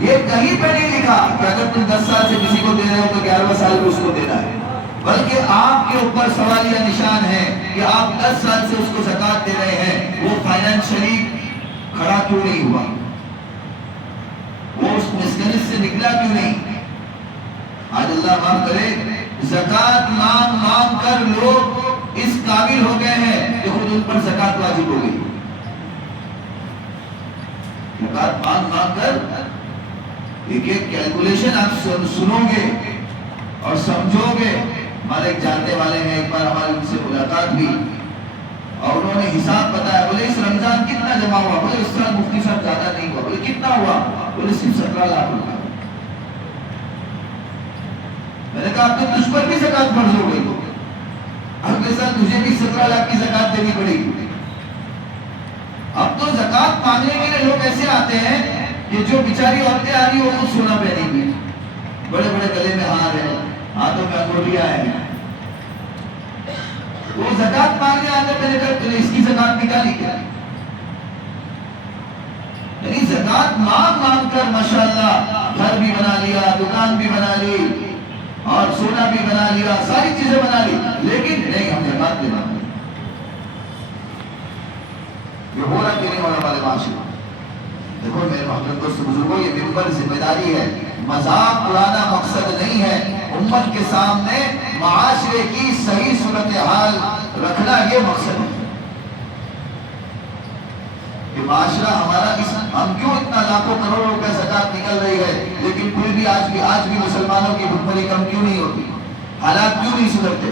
یہ کہیں پہ نہیں لکھا کہ اگر تم 10 سال سے کسی کو دے رہے ہو تو 11 سال کو اس کو دینا ہے، بلکہ آپ کے اوپر سوالیہ نشان ہے کہ آپ 10 سال سے اس کو زکوٰۃ دے رہے ہیں، وہ فائنینشلی کھڑا کیوں نہیں ہوا، وہ اس مسکنس سے نکلا کیوں نہیں؟ آج اللہ معاف کرے، زکوٰۃ مانگ مانگ کر لوگ اس قابل ہو گئے ہیں کہ خود ان پر زکوٰۃ واجب ہو گئی۔ زکوٰۃ مانگ مانگ کر ایک ایک کیلکولیشن آپ سنو گے اور سمجھو گے۔ ہمارے ایک جاننے والے ہیں، ایک بار ہماری ان سے ملاقات ہوئی اور انہوں نے حساب بتایا، بولے اس رمضان کتنا جمع ہوا؟ بولے اس سال مفتی صاحب زیادہ نہیں ہوا۔ بولے کتنا ہوا؟ بولے صرف 17 لاکھ روپے۔ میں نے کہا اب تو تجھ پر بھی زکوٰۃ فرض ہو گئی، اگلے سال تجھے بھی 17 لاکھ کی زکوٰۃ دینی پڑے گی۔ اب تو زکوٰۃ مانگنے کے لیے لوگ ایسے آتے ہیں کہ جو بیچاری عورتیں آ رہی وہ خود سونا پہنیں گی، بڑے بڑے گلے میں ہار ہیں، ہاتھوں میں انگوٹھیاں ہیں، وہ زکوٰۃ مانگنے آنے پہلے کر اس کی زکوٰۃ نکالی کیا؟ یعنی زکوٰۃ مانگ مانگ کر ماشاءاللہ گھر بھی بنا لیا، دکان بھی بنا لی اور سونا بھی بنا لیا، ساری چیزیں بنا لی، لیکن نہیں ہم زکوٰۃ دینا۔ یہ ہو رہا کہ نہیں ہو رہا ہمارے معاشرے؟ دیکھو میرے محترم دوست بزرگوں، یہ ممبر ذمہ داری ہے، مذاق اڑانا مقصد نہیں ہے، امت کے سامنے معاشرے کی صحیح صورتحال رکھنا یہ مقصد ہے کہ معاشرہ ہمارا ہم کیوں اتنا لاکھوں کروڑوں روپے زکوٰۃ نکل رہی ہے لیکن پھر بھی آج بھی مسلمانوں کی بھوکمری کم کیوں نہیں ہوتی، حالات کیوں نہیں سدھرتے؟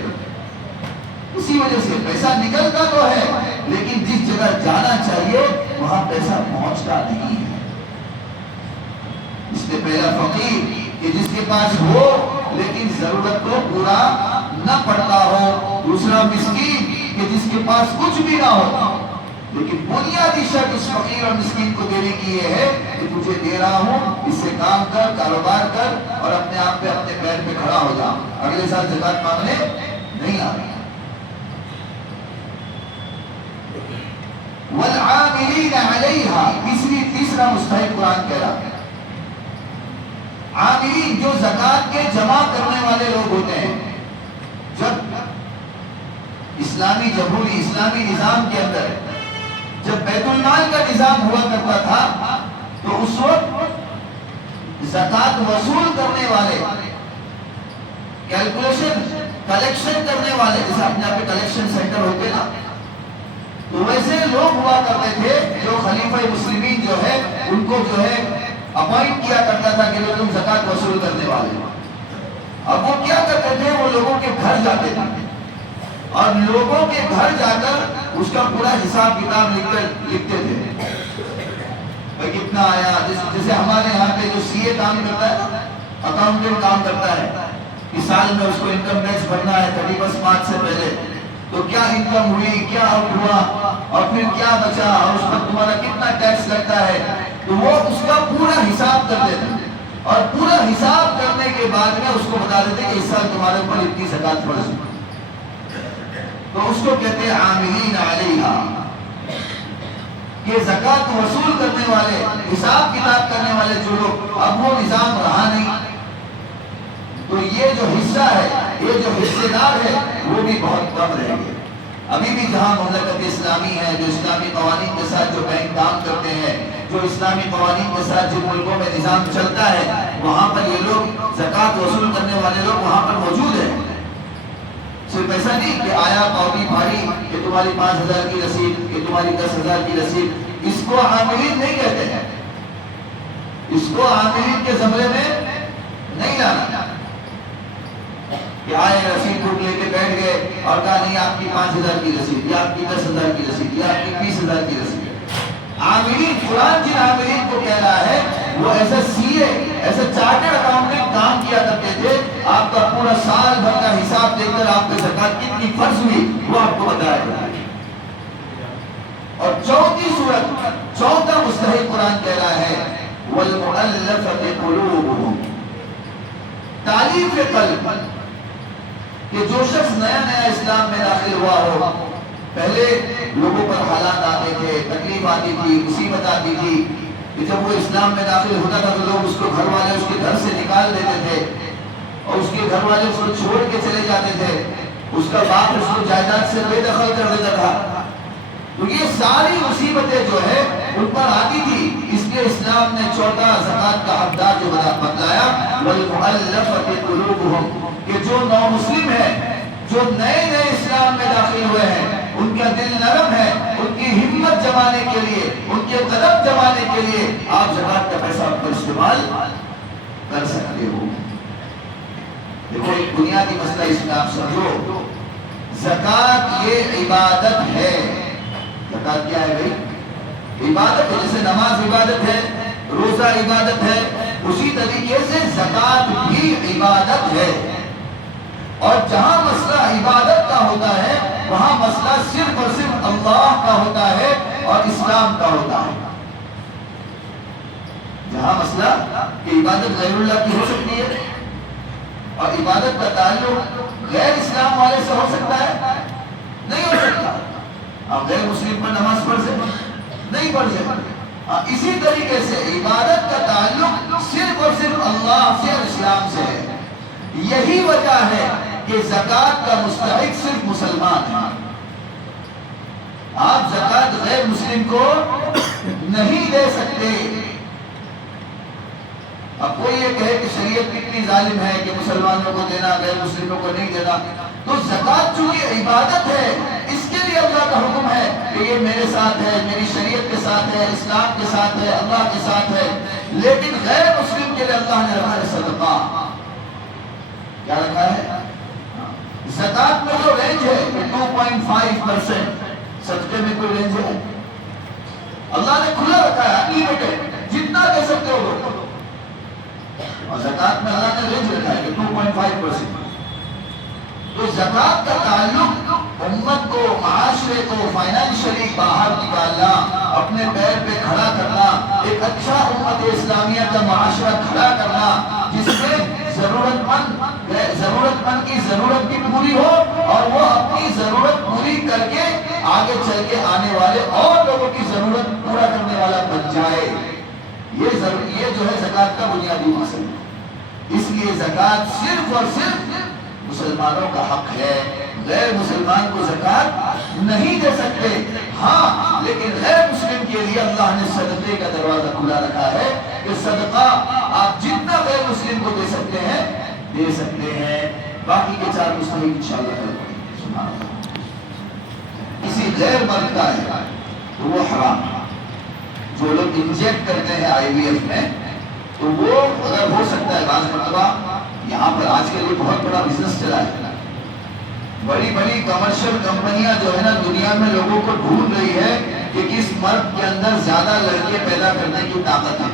اسی وجہ سے پیسہ نکلتا تو ہے لیکن جس جگہ جانا چاہیے وہاں پیسہ پہنچتا نہیں ہے۔ اس سے پہلا فقیر کہ جس کے پاس ہو لیکن ضرورت کو پورا نہ پڑتا ہو، دوسرا مسکین کہ جس کے پاس کچھ بھی نہ ہو لیکن بنیادی شرط اس فقیر اور مسکین کو دینے کی یہ ہے کہ تجھے دے رہا ہوں، اس سے کام کر، کاروبار کر اور اپنے آپ پہ اپنے پیر پہ کھڑا ہو جا، اگلے سال زکوٰۃ مانگنے نہیں آ رہی۔ وَالْعَامِلِينَ عَلَيْهَا، تیسرا مستحق قرآن کہہ رہا ہے، عاملین جو زکوٰۃ کے جمع کرنے والے لوگ ہوتے ہیں۔ جب اسلامی جمہوری اسلامی نظام کے اندر جب بیت المال کا نظام ہوا کرتا تھا تو اس وقت زکوٰۃ وصول کرنے والے، کلیکشن کرنے والے، جیسے اپنے آپ پہ کلیکشن سینٹر ہوتے نا، تو ویسے لوگ ہوا کرتے تھے جو خلیفہ مسلمین جو ہے ان کو جو ہے اپوائنٹ کیا کرتا تھا کہ تم زکوٰۃ وصول کرنے والے۔ اب وہ کیا کرتے تھے، وہ لوگوں کے گھر جاتے تھے اور لوگوں کے گھر جا کر اس کا پورا حساب کتاب لکھتے تھے، بھائی کتنا آیا۔ جیسے ہمارے یہاں پہ جو سی اے کام کرتا ہے، اکاؤنٹنٹ کام کرتا ہے کہ سال میں اس کو انکم ٹیکس بھرنا ہے 31 مارچ سے پہلے، تو کیا انکم ہوئی، کیا آؤٹ ہوا اور پھر کیا بچا اور اس پر تمہارا کتنا ٹیکس لگتا ہے، تو وہ اس کا پورا حساب کر دیتے اور پورا حساب کرنے کے بعد میں اس کو بتا دیتے کہ اس سال تمہارے اوپر اتنی زکوٰۃ فرض ہے۔ تو اس کو کہتے ہیں عاملین علیہا، کہ زکوٰۃ وصول کرنے والے، حساب کتاب کرنے والے جو لوگ، اب وہ نظام رہا نہیں، تو یہ جو حصہ ہے، یہ جو حصے دار ہے وہ بھی بہت کم رہ گئے۔ ابھی بھی جہاں مملکت اسلامی ہے، جو اسلامی قوانین کے ساتھ جو بینک کام کرتے ہیں، جو اسلامی قوانین کے ساتھ جن ملکوں میں نظام چلتا ہے، وہاں پر یہ لوگ زکوٰۃ وصول کرنے والے لوگ وہاں پر موجود ہیں۔ صرف ایسا نہیں کہ آیا پاؤٹی بھاری کہ تمہاری 5,000 کی رسید، کہ تمہاری 10,000 کی رسید، اس کو عاملین نہیں کہتے ہیں، اس کو عاملین کے زمرے میں نہیں لانا کہ آئے رسید بک لے کے بیٹھ گئے اور کہا نہیں آپ کی 5,000 کی رسید، یا آپ کی 10,000 کی رسید، یا آپ کی 20,000 کی رسید۔ عاملین، قرآن جن عاملین کو کہہ رہا ہے وہ ایسا سی اے، ایسا چارٹرڈ اکاؤنٹنٹ کام کیا کرتے تھے، آپ کا پورا سال بھر کا حساب دیکھ کر آپ کی زکوٰۃ کتنی فرض ہوئی وہ آپ کو بتایا جائے۔ اور چوتھی صورت، چوتھا مستحق قرآن کہہ رہا ہے وَالْمُؤَلَّفَةِ قُلُوبُهُمْ، تالیف قلب، کہ جو شخص نیا نیا اسلام میں داخل ہوا ہو، پہلے لوگوں پر حالات آتے تھے، تکلیف آتی تھی، مصیبت آتی تھی، کہ جب وہ اسلام میں داخل ہوتا تھا تو لوگ اس کو گھر والے اس کے گھر سے نکال دیتے تھے اور اس کے گھر والے اس کو چھوڑ کے چلے جاتے تھے، اس کا باپ اس کو جائیداد سے بے دخل کر دیتا تھا۔ تو یہ ساری مصیبتیں جو ہے ان پر آتی تھی، اس لیے اسلام نے چوتھا زکوٰۃ کا حقدار جو بتلایا وَالْمُؤَلَّفَةِ قُلُوبُهُمْ، کہ جو نو مسلم ہے، جو نئے نئے اسلام میں داخل ہوئے ہیں، ان کا دل نرم ہے، ان کی ہمت جمانے کے لیے، ان کے قدم جمانے کے لیے آپ زکوٰۃ کا پیسہ پر استعمال کر سکتے ہو۔ دیکھو ایک بنیادی مسئلہ اس میں آپ سمجھو، زکوٰۃ یہ عبادت ہے۔ زکوٰۃ کیا ہے بھائی؟ عبادت ہے۔ جیسے نماز عبادت ہے، روزہ عبادت ہے، اسی طریقے سے زکوٰۃ بھی عبادت ہے۔ اور جہاں مسئلہ عبادت کا ہوتا ہے وہاں مسئلہ صرف اور صرف اللہ کا ہوتا ہے اور اسلام کا ہوتا ہے۔ جہاں مسئلہ کہ عبادت غیر اللہ کی ہو سکتی ہے اور عبادت کا تعلق غیر اسلام والے سے ہو سکتا ہے، نہیں ہو سکتا۔ آپ غیر مسلم پر نماز پڑھ سکتے نہیں پڑھ سکتے۔ اسی طریقے سے عبادت کا تعلق صرف اور صرف اللہ سے اور اسلام سے ہے۔ یہی وجہ ہے کہ زکوٰۃ کا مستحق صرف مسلمان ہے۔ آپ زکوٰۃ غیر مسلم کو نہیں دے سکتے۔ اب کوئی یہ کہے کہ شریعت کتنی ظالم ہے کہ مسلمانوں کو دینا غیر مسلموں کو نہیں دینا، تو زکوٰۃ چونکہ عبادت ہے اس کے لیے اللہ کا حکم ہے کہ یہ میرے ساتھ ہے، میری شریعت کے ساتھ ہے، اسلام کے ساتھ ہے، اللہ کے ساتھ ہے۔ لیکن غیر مسلم کے لیے اللہ نے رکھا ہے صدقہ۔ کیا رکھا ہے؟ زکوٰۃ میں جو رینج ہے 2.5%، صدقے میں کوئی رینج ہے؟ اللہ نے کھلا رکھا ہے، انلیمیٹڈ، جتنا دے سکتے ہو لوگ۔ اور زکوٰۃ میں اللہ نے رینج رکھا ہے کہ 2.5%۔ تو زکوٰۃ کا تعلق امت کو، معاشرے کو فائنینشلی باہر نکالنا، اپنے پیر پہ کھڑا کرنا، ایک اچھا امت اسلامیہ کا معاشرہ کھڑا کرنا جس میں ضرورت مند کی ضرورت بھی پوری ہو اور وہ اپنی ضرورت پوری کر کے آگے چل کے آنے والے اور لوگوں کی ضرورت پورا کرنے والا بن جائے۔ یہ جو ہے زکوٰۃ کا بنیادی مقصد ہے۔ اس لیے زکوٰۃ صرف اور صرف مسلمانوں کا حق ہے، غیر مسلمان کو زکوٰۃ نہیں دے سکتے۔ ہاں لیکن غیر مسلم کے لیے اللہ نے صدقے کا دروازہ کھلا رکھا ہے کہ صدقہ آپ جتنا غیر مسلم کو دے سکتے ہیں دے سکتے ہیں۔ باقی کے 4 مستحق انشاءاللہ سبحان اللہ۔ کسی غیر مرد کا ہے تو وہ حرام ہے۔ جو لوگ انجیکٹ کرتے ہیں IVF میں تو وہ اگر ہو سکتا ہے بعض مرتبہ یہاں پر آج کے لیے بہت بڑا بزنس چلا ہے، بڑی بڑی کمرشل کمپنیاں جو ہے نا دنیا میں لوگوں کو ڈھونڈ رہی ہے کہ کس مرد کے اندر زیادہ لڑکے پیدا کرنے کی طاقت ہے،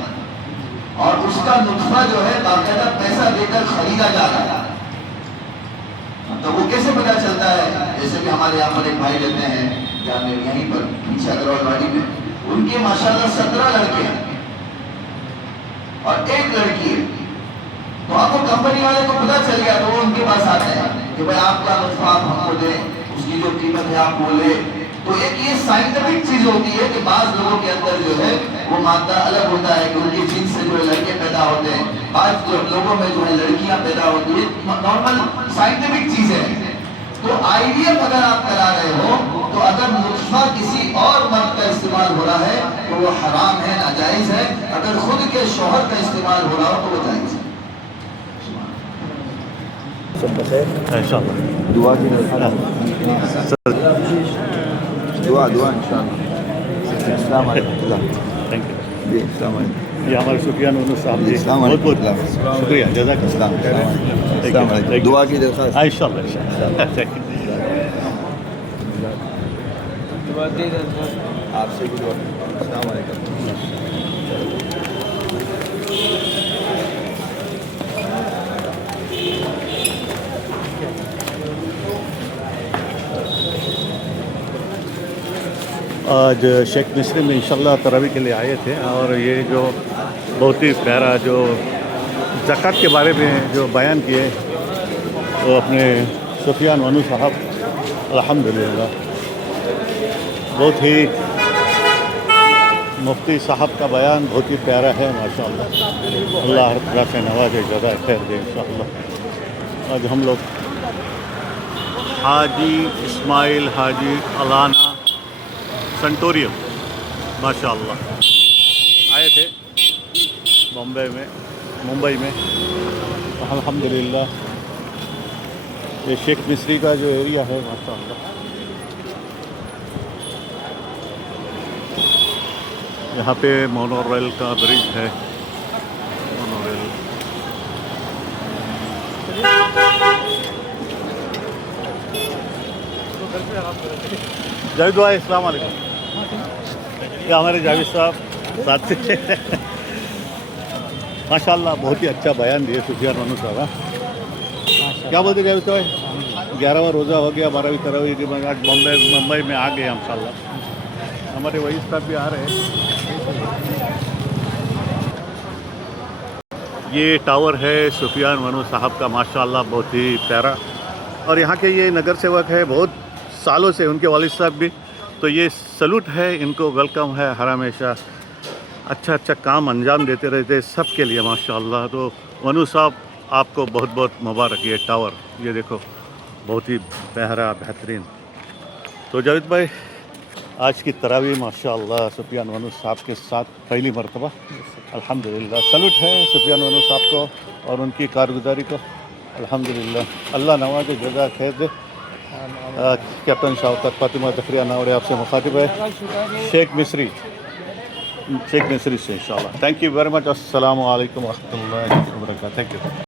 اور اس کا نطفہ جو ہے باقاعدہ پیسہ دے کر خریدا جا رہا ہے۔ تو وہ کیسے پتا چلتا ہے؟ جیسے کہ ہمارے یہاں پر ایک بھائی رہتے ہیں یہیں پر پیچھے اگروال واڑی میں، ان کے ماشاءاللہ 17 لڑکے ہیں اور 1 لڑکی ہے۔ تو آپ کو کمپنی والے کو پتا چل گیا تو وہ ان کے پاس آتے ہیں کہ بھائی آپ کا نطفہ آپ ہم کو دیں، اس کی جو قیمت ہے آپ بولے۔ تو ایک یہ سائنٹیفک چیز ہوتی ہے کہ بعض لوگوں کے اندر جو ہے وہ مادہ الگ ہوتا ہے کہ ان کی جنس سے جو لڑکے پیدا ہوتے ہیں، بعض لوگوں میں جو ہے لڑکیاں پیدا ہوتی ہیں، نارمل سائنٹیفک چیزیں ہیں۔ تو IVF اگر آپ کرا رہے ہو تو اگر نطفہ کسی اور مرد کا استعمال ہو رہا ہے تو وہ حرام ہے، ناجائز ہے۔ اگر خود کے شوہر کا استعمال ہو رہا ہو تو وہ جائز ہے۔ انشاءاللہ دعا کی دعا انشاءاللہ۔ السلام علیکم۔ Thank you. جی السلام علیکم۔ یہ ہمارے سفیان انس صاحب جی، السلام بہت علیکم۔ بہت شکریہ، جزاک السلام علیکم۔ دعا کی درخواست۔ انشاءاللہ تھینک یو۔ آپ سے بھی دعا۔ السلام علیکم۔ آج شیخ مصری میں انشاءاللہ تراویح کے لیے آئے تھے، اور یہ جو بہت ہی پیارا جو زکوٰۃ کے بارے میں جو بیان کیے وہ اپنے سفیان ونو صاحب، الحمدللہ بہت ہی مفتی صاحب کا بیان بہت ہی پیارا ہے ماشاءاللہ. اللہ ہر طرح سے نوازے, جزائے خیر دے انشاءاللہ. آج ہم لوگ حاجی اسماعیل حاجی الانا سنٹوریم ماشاءاللہ آئے تھے ممبئی میں. الحمدللہ یہ شیخ مصری کا جو ایریا ہے ماشاءاللہ, یہاں پہ مونو ریل کا برج ہے. مونو ریل جاوید بھائی السلام علیکم. یہ ہمارے جاوید صاحب ساتھ سے ماشاءاللہ بہت ہی اچھا بیان دیے سفیان ونو صاحب. کیا بولتے جاوید بھائی؟ 11واں روزہ ہو گیا, 12ویں تراویح کے بعد آج ممبئی میں آ گئے انشاءاللہ. ہمارے وہی صاحب بھی آ رہے ہیں. یہ ٹاور ہے سفیان ونو صاحب کا ماشاءاللہ بہت ہی پیارا. اور یہاں کے یہ نگر سیوک ہے بہت سالوں سے, ان کے والد صاحب بھی. تو یہ سلوٹ ہے ان کو, ویلکم ہے ہر ہمیشہ. اچھا کام انجام دیتے رہتے سب کے لیے ماشاءاللہ. تو ونو صاحب آپ کو بہت بہت مبارک. یہ ٹاور یہ دیکھو بہت ہی پیارا بہترین. تو جاوید بھائی آج کی تراویح ماشاءاللہ سفیان ونو صاحب کے ساتھ پہلی مرتبہ الحمدللہ. سلوٹ ہے سفیان ونو صاحب کو اور ان کی کارگزاری کو الحمدللہ. اللہ نوازے, جزائے خیر دے. کیپٹن شوکت فاطمہ زکریہ ناوڑے آپ سے مخاطب ہے. شیخ مصری سے انشاءاللہ. Thank you very much. السلام علیکم ورحمۃ اللہ وبرکاتہ. Thank you.